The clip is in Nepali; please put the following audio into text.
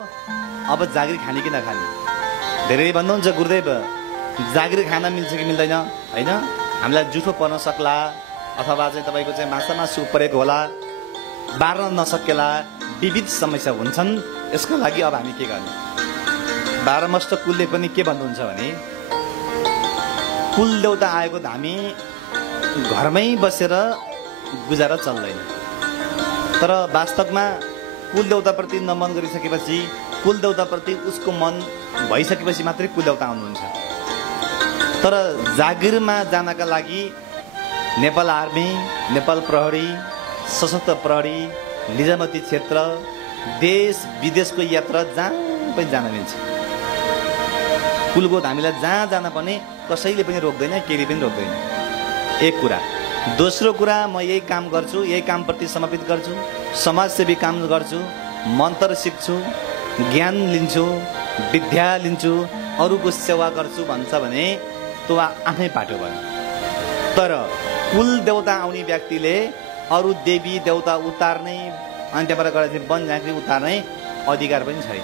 अब जागिर खाने कि नखाने? धेरै भन्नुहुन्छ गुरुदेव जागिर खान मिल्छ कि मिल्दैन हैन, हामीलाई जुठो पर्न सक्ला अथवा चाहिँ तपाईको चाहिँ माछामा सुप परेको होला, बार्न नसकेला, विविध समस्या हुन्छन्। यसको लागि अब हामी के गर्ने? बाह्रमष्ट कुलले पनि के भन्नुहुन्छ भने कुल देउता आएको हामी घरमै बसेर गुजारा चल्दैन। तर वास्तवमा कुल देउताप्रति नमन गरिसकेपछि, कुल देउताप्रति उसको मन भइसकेपछि मात्रै कुल देउता आउनुहुन्छ। तर जागिरमा जानका लागि नेपाल आर्मी, नेपाल प्रहरी, सशस्त्र प्रहरी, निजामती क्षेत्र, देश विदेशको यात्रा जहाँ पनि जान मिल्छ। कुलको हामीलाई जहाँ जान पनि कसैले पनि रोक्दैन, केही पनि रोक्दैन। एक कुरा। दोस्रो कुरा, म यही काम गर्छु, यही कामप्रति समर्पित गर्छु, समाजसेवी काम गर्छु, मन्त्र सिक्छु, ज्ञान लिन्छु, विद्या लिन्छु, अरूको सेवा गर्छु भन्छ भने त्यो आफ्नै पाटो भयो। तर कुल देउता आउने व्यक्तिले अरू देवी देउता उतार्ने अनि त्यहाँबाट गएर वन झाँक्री उतार्ने अधिकार पनि छैन।